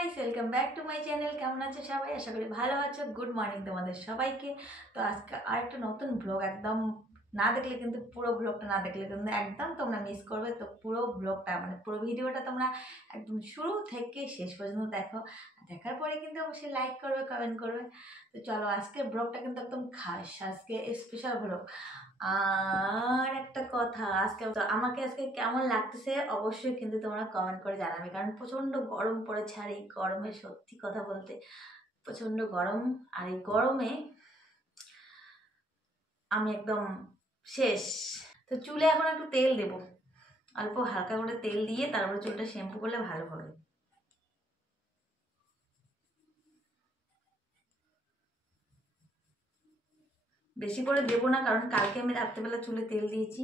Guys, welcome back to my channel. কেমন আছো সবাই? আশা করি ভালো আছো। গুড মর্নিং তোমাদের সবাইকে। তো আজকে আরেকটা নতুন ব্লগ, একদম না দেখলে কিন্তু পুরো ব্লগটা না দেখলে কিন্তু একদম তোমরা মিস করবে। তো পুরো ব্লগটা মানে পুরো ভিডিওটা তোমরা একদম শুরু থেকে শেষ পর্যন্ত দেখো। দেখার পরে কিন্তু অবশ্যই লাইক করবে, কমেন্ট করবে। তো চলো, আজকের ব্লগটা কিন্তু একদম খাস, আজকে স্পেশাল ব্লগ। আর একটা কথা, আমাকে কেমন লাগতেছে অবশ্যই কিন্তু তোমরা কমেন্ট করে জানাবে, কারণ প্রচন্ড গরম পড়েছে। আর এই গরমে সত্যি কথা বলতে প্রচন্ড গরম। আর এই গরমে আমি একদম শেষ। তো চুলে এখন একটু তেল দেবো, অল্প হালকা করে তেল দিয়ে তারপরে চুলটা শ্যাম্পু করলে ভালো হবে। বেশি করে দেবো না, কারণ কালকে আমি রাত্রেবেলা চুলে তেল দিয়েছি।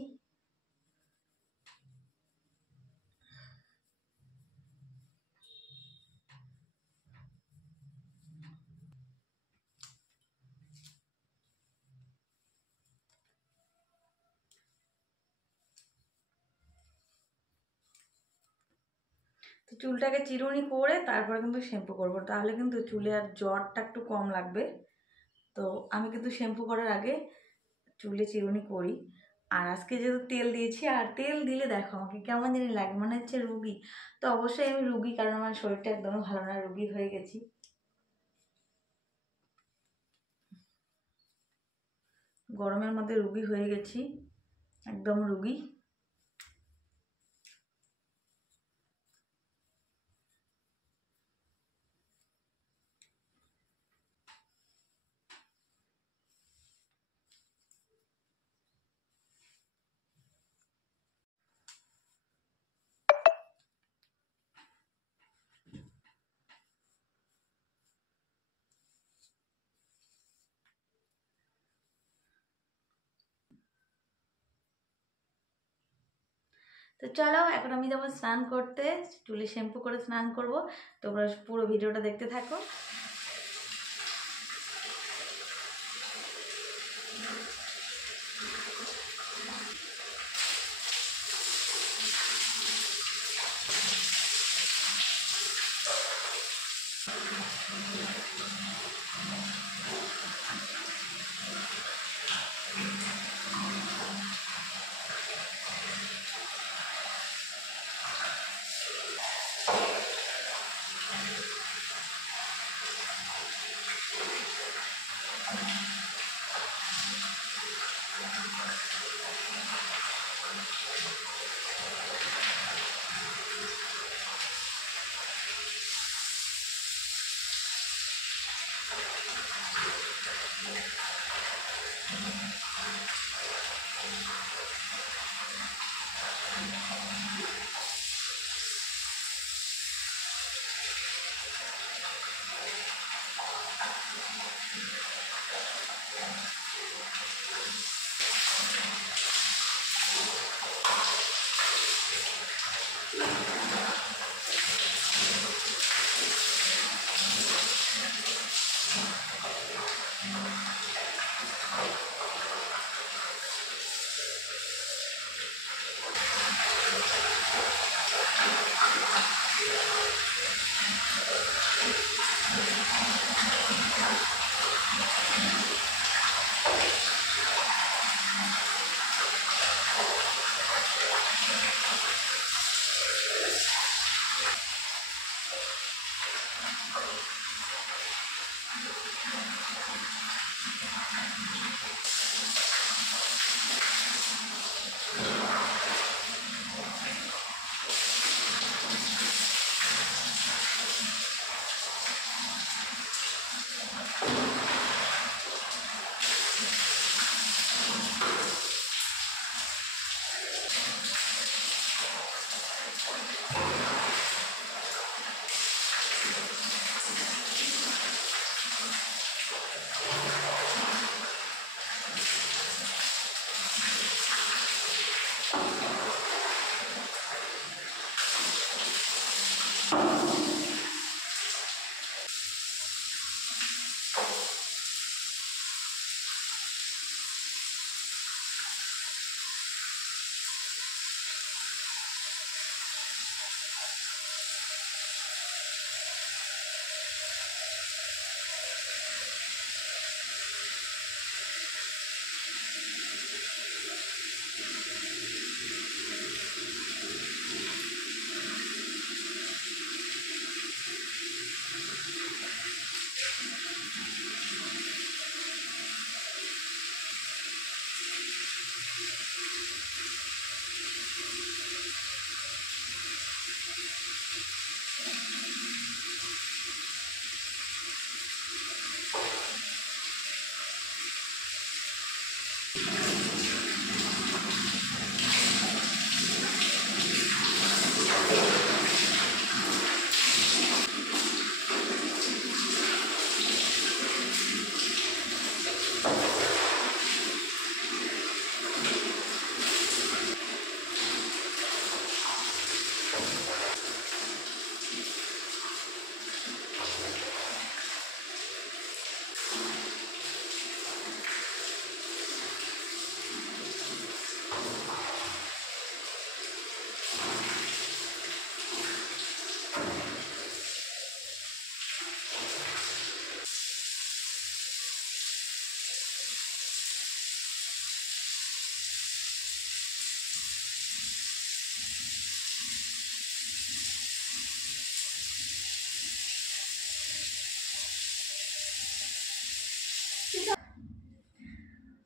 তো চুলটাকে চিরুনি করে তারপরে কিন্তু শ্যাম্পু করবো, তাহলে কিন্তু চুলে আর জ্বরটা একটু কম লাগবে। তো আমি কিন্তু শ্যাম্পু করার আগে চুলে চিরুনি করি। আর আজকে যেহেতু তেল দিয়েছি, আর তেল দিলে দেখো আমাকে কেমন জানি লাগে, মনে হচ্ছে রুগী। তো অবশ্যই আমি রুগী, কারণ আমার শরীরটা একদমই ভালো না, রুগী হয়ে গেছি। গরমের মধ্যে রুগী হয়ে গেছি, একদম রুগী। তো চলো, এখন আমি যাবো স্নান করতে, চুলে শ্যাম্পু করে স্নান করব। তোমরা পুরো ভিডিওটা দেখতে থাকো।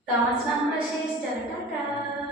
তো আমার স্নান করা শেষ, টাটা টাটা।